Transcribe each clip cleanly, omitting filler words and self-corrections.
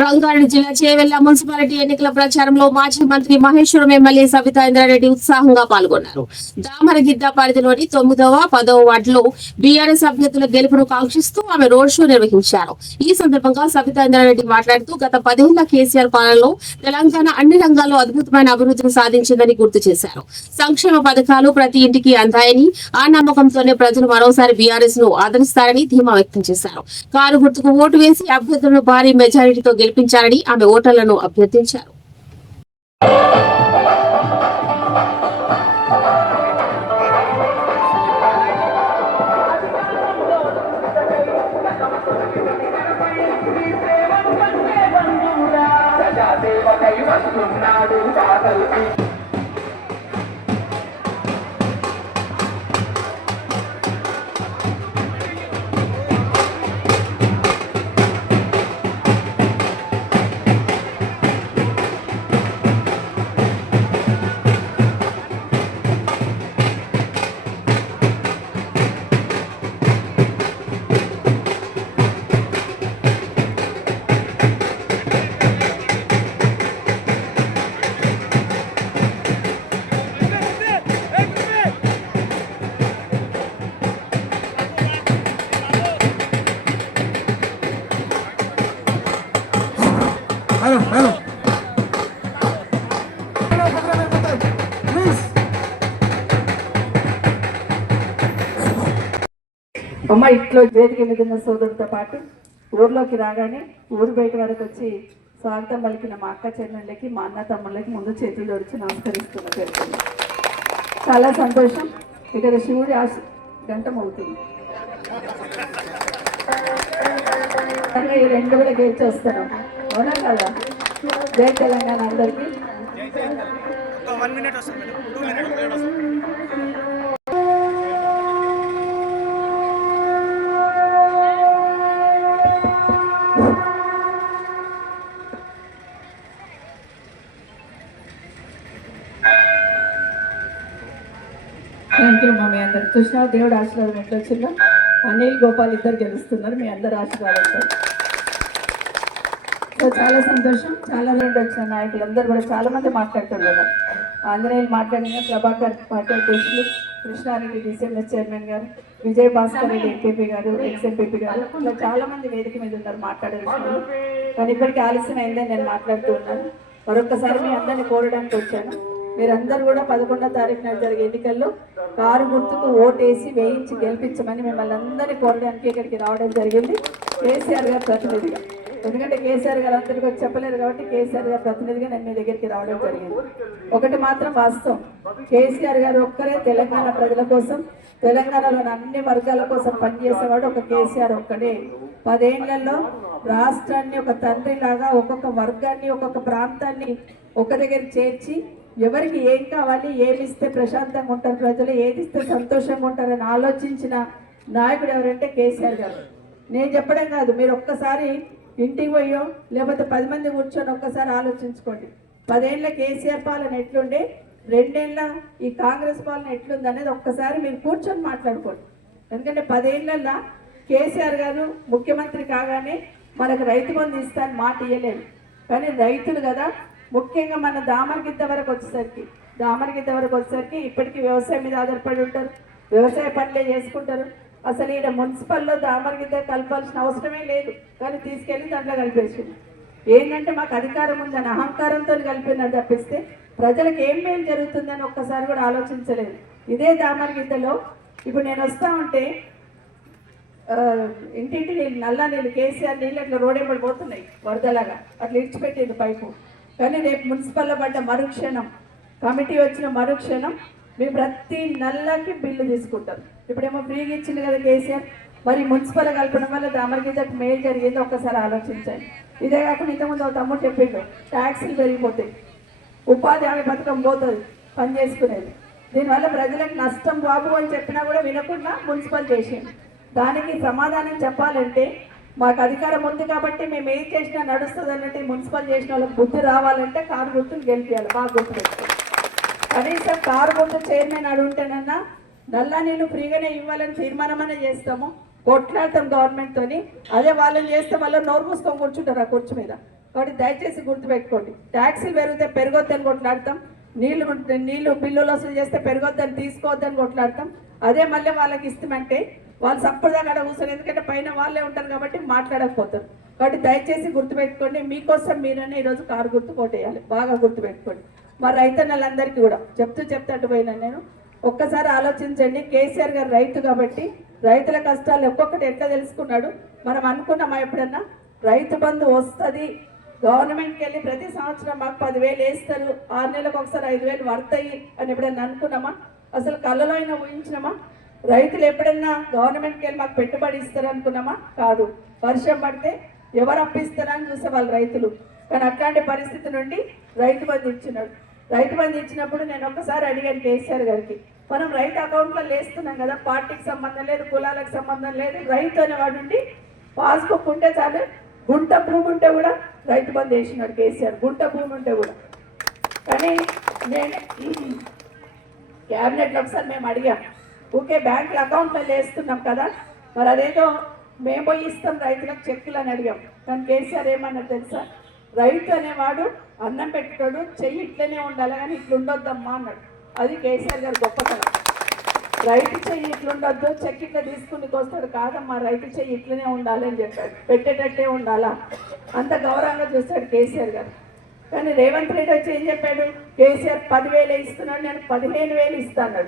రంగారెడ్డి జిల్లా చేవెళ్ల మున్సిపాలిటీ ఎన్నికల ప్రచారంలో మాజీ మంత్రి మహేశ్వరం ఎమ్మెల్యే సబితా ఇంద్రారెడ్డి ఉత్సాహంగా పాల్గొన్నారు. దామరగిద్ద పరిధిలోని 9వ, 10వ వార్డులో బీఆర్ఎస్ అభ్యర్థుల గెలుపును కాంక్షిస్తూ ఆమె రోడ్ షో నిర్వహించారు. ఈ సందర్భంగా సబితా ఇంద్రారెడ్డి మాట్లాడుతూ గత 10 ఏళ్ల కేసీఆర్ పాలనలో తెలంగాణ అన్ని రంగాల్లో అద్భుతమైన అభివృద్ధిని సాధించిందని గుర్తు చేశారు. సంక్షేమ పథకాలు ప్రతి ఇంటికి అందాయని, ఆ నమ్మకంతోనే ప్రజలు మరోసారి బీఆర్ఎస్ ను ఆదరిస్తారని ధీమా వ్యక్తం చేశారు. కారు గుర్తుకు ఓటు వేసి అభ్యర్థులను భారీ మెజారిటీతో గెలిపించాలని ఆమె ఓటర్లను అభ్యర్థించారు. అమ్మ ఇట్లో వేదిక మీద ఉన్న సోదరుడితో పాటు ఊర్లోకి రాగానే ఊరు బయట వరకు వచ్చి స్వాగతం పలికిన మా అక్క చెల్లెళ్ళకి, మా అన్న తమ్ముళ్ళకి ముందు చేతులు దొరికి నమస్కరిస్తున్న పేరు. చాలా సంతోషం. ఇక్కడ శివుడి గంటం అవుతుంది. ఈ 2 కూడా గెలిచి వస్తున్నాం. అవునా కదా? జై తెలంగాణ అందరికీ. థ్యాంక్ యూ అమ్మా. మీ అందరు చూసినా దేవుడు ఆశీర్వాదం ఎట్లా వచ్చిందో. అనిల్, గోపాల్ ఇద్దరు గెలుస్తున్నారు. మీ అందరు ఆశీర్వాదం. సో చాలా సంతోషం. చాలా నుండి వచ్చిన నాయకులు అందరూ కూడా చాలా మంది మాట్లాడుతున్నారు. ఆంజనేయులు మాట్లాడిన, ప్రభాకర్ పార్టీ అధ్యక్షులు, కృష్ణారెడ్డి డిసిఎంఎస్ చైర్మన్ గారు, విజయ్ భాస్కర్ రెడ్డి ఎంపీపీ గారు, ఎక్స్ఎంపీపీ గారు, ఇలా చాలా మంది వేదిక మీద ఉన్నారు మాట్లాడే విషయంలో. కానీ ఇప్పటికీ ఆలస్యం అయిందని నేను మాట్లాడుతూ ఉన్నాను. మరొకసారి మీ అందరినీ కోరడానికి వచ్చాను. మీరందరూ కూడా 11వ తారీఖున జరిగే ఎన్నికల్లో కారు గుర్తుకు ఓటేసి వేయించి గెలిపించమని మిమ్మల్ని అందరినీ కోరడానికి ఇక్కడికి రావడం జరిగింది, కేసీఆర్ గారు ప్రతినిధిగా. ఎందుకంటే కేసీఆర్ గారు అందరికీ వచ్చి చెప్పలేరు కాబట్టి కేసీఆర్ గారు ప్రతినిధిగా నేను మీ దగ్గరికి రావడం జరిగింది. ఒకటి మాత్రం వాస్తవం, కేసీఆర్ గారు ఒక్కరే తెలంగాణ ప్రజల కోసం, తెలంగాణలోని అన్ని వర్గాల కోసం పనిచేసేవాడు ఒక కేసీఆర్ ఒక్కడే. 10 ఏళ్లలో రాష్ట్రాన్ని ఒక తండ్రిలాగా ఒక్కొక్క వర్గాన్ని, ఒక్కొక్క ప్రాంతాన్ని ఒక దగ్గర చేర్చి ఎవరికి ఏం కావాలి, ఏమి ఇస్తే ప్రశాంతంగా ఉంటారు ప్రజలు, ఏది ఇస్తే సంతోషంగా ఉంటారని ఆలోచించిన నాయకుడు ఎవరంటే కేసీఆర్ గారు. నేను చెప్పడం కాదు, మీరు ఒక్కసారి ఇంటికి పోయో లేకపోతే 10 మంది కూర్చొని ఒక్కసారి ఆలోచించుకోండి. 10 ఏళ్ల కేసీఆర్ పాలన ఎట్లుండే, 2 ఏళ్ల ఈ కాంగ్రెస్ పాలన ఎట్లుంది అనేది ఒక్కసారి మీరు కూర్చొని మాట్లాడుకోండి. ఎందుకంటే 10 ఏళ్లలో కేసీఆర్ గారు ముఖ్యమంత్రి కాగానే మనకు రైతు బంధు ఇస్తాను మాట ఇయ్యలేదు. కానీ రైతులు కదా, ముఖ్యంగా మన దామరగిద్ద వరకు వచ్చేసరికి ఇప్పటికీ వ్యవసాయం మీద ఆధారపడి ఉంటారు, వ్యవసాయ పనులే చేసుకుంటారు. అసలు ఈడ మున్సిపల్లో దామరగిద్ద కలపాల్సిన అవసరమే లేదు, కానీ తీసుకెళ్ళి దాంట్లో కలిపేసింది. ఏంటంటే మాకు అధికారం ఉందని అహంకారంతో కలిపినారు తప్పిస్తే ప్రజలకు ఏం మేలు జరుగుతుందని ఒక్కసారి కూడా ఆలోచించలేదు. ఇదే దామరగిద్దలో ఇప్పుడు నేను వస్తా ఉంటే ఇంటింటి నీళ్ళు, నల్ల నీళ్ళు, కేసీఆర్ నీళ్ళు అట్లా రోడేపడి పోతున్నాయి వరదలాగా, అట్లా ఇడిచిపెట్టింది పైపు. కానీ రేపు మున్సిపల్లో పడ్డ మరుక్షణం, కమిటీ వచ్చిన మరుక్షణం మేము ప్రతి నల్లకి బిల్లు తీసుకుంటాం. ఇప్పుడేమో ఫ్రీగా ఇచ్చింది కదా కేసీఆర్, మరి మున్సిపల్ కలపడం వల్ల దామరగిద్దకు మేలు జరిగిందో ఒక్కసారి ఆలోచించండి. ఇదే కాకుండా ఇంతకుముందు తమ్ముడు చెప్పిండు, ట్యాక్సీలు పెరిగిపోతాయి, ఉపాధి హామీ పథకం పోతుంది పని చేసుకునేది. దీనివల్ల ప్రజలకు నష్టం బాబు అని చెప్పినా కూడా వినకుండా మున్సిపల్ చేసింది. దానికి సమాధానం చెప్పాలంటే మాకు అధికారం ఉంది కాబట్టి మేము ఏం చేసినా నడుస్తుంది అన్నట్టు మున్సిపల్ చేసిన వాళ్ళకి బుద్ధి రావాలంటే కారు గుర్తులు గెలిపించాలి. బాగా గుర్తుపెట్టుకోండి. కనీసం కారు గుర్తు చైర్మన్ అడుగుంటేనన్నా నల్ల నీళ్ళు ఫ్రీగానే ఇవ్వాలని తీర్మానమనే చేస్తాము, కొట్లాడతాం గవర్నమెంట్తోని. అదే వాళ్ళని చేస్తే వాళ్ళు నోరు మూసుకొని కూర్చుంటారు ఆ కుర్చీ మీద. కాబట్టి దయచేసి గుర్తుపెట్టుకోండి, ట్యాక్సీలు పెరిగితే పెరగొద్దని కొట్లాడతాం, నీళ్లు బిల్లులు వసూలు చేస్తే పెరగొద్దని తీసుకోవద్దని కొట్లాడతాం. అదే మళ్ళీ వాళ్ళకి ఇస్తామంటే వాళ్ళు సప్పటిదాకా అక్కడ కూర్చొని, ఎందుకంటే పైన వాళ్ళే ఉంటారు కాబట్టి మాట్లాడకపోతారు. కాబట్టి దయచేసి గుర్తుపెట్టుకోండి, మీకోసం మీరనే ఈరోజు కారు గుర్తు కొట్టేయాలి, బాగా గుర్తుపెట్టుకోండి. మా రైతన్నలందరికీ కూడా చెప్తూ పోయినా నేను, ఒక్కసారి ఆలోచించండి. కేసీఆర్ గారు రైతు కాబట్టి రైతుల కష్టాలు ఒక్కొక్కటి ఎట్లా తెలుసుకున్నాడు. మనం అనుకున్నామా ఎప్పుడన్నా రైతు బంధు వస్తుంది, గవర్నమెంట్కి వెళ్ళి ప్రతి సంవత్సరం మాకు 10,000 వేస్తారు, 6 నెలలకు ఒకసారి 5,000 పడతాయి అని ఎప్పుడన్నా అనుకున్నామా? అసలు కళ్ళలో అయినా ఊహించినామా? రైతులు ఎప్పుడన్నా గవర్నమెంట్కి వెళ్ళి మాకు పెట్టుబడి ఇస్తారు అనుకున్నామా? కాదు. వర్షం పడితే ఎవరు అప్పిస్తారని చూసే వాళ్ళు రైతులు. కానీ అట్లాంటి పరిస్థితి నుండి రైతు బంధు ఇచ్చినాడు. రైతు బంధు ఇచ్చినప్పుడు నేను ఒక్కసారి అడిగాను కేసీఆర్ గారికి, మనం రైతు అకౌంట్లో వేస్తున్నాం కదా, పార్టీకి సంబంధం లేదు, కులాలకు సంబంధం లేదు, రైతు అనేవాడు ఉండి పాస్బుక్ ఉంటే చాలు, గుంట భూమి ఉంటే కూడా రైతు బంధు వేసినాడు కేసీఆర్, గుంట భూమి ఉంటే కూడా. కానీ నేను క్యాబినెట్లో ఒకసారి మేము అడిగాం, ఓకే బ్యాంకుల అకౌంట్లో వేస్తున్నాం కదా, మరి అదేదో మేము పోయి ఇస్తాం రైతులకు చెక్కులు అని అడిగాం. కానీ కేసీఆర్ ఏమన్నారు తెలుసా? రైతు అనేవాడు అన్నం పెట్టుకోడు, చెయ్యి ఇట్లనే ఉండాలి కానీ ఇట్లా ఉండొద్దమ్మా అన్నాడు. అది కేసీఆర్ గారు గొప్పతనం. రైతు చెయ్యి ఇట్లుండొద్దు, చెక్ ఇట్లా తీసుకుని వస్తాడు, కాదమ్మా రైతు చెయ్యి ఇట్లనే ఉండాలి అని చెప్పాడు. పెట్టేటట్టే ఉండాలా, అంత గౌరవంగా చూస్తాడు కేసీఆర్ గారు. కానీ రేవంత్ రెడ్డి వచ్చి ఏం చెప్పాడు? కేసీఆర్ 10,000 ఇస్తున్నాడు, నేను 15,000 ఇస్తాడు.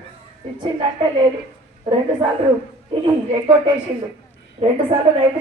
ఇచ్చిందంటే లేదు, 2 సార్లు ఎగ్గొట్టేసిండు, 2 సార్లు రైతు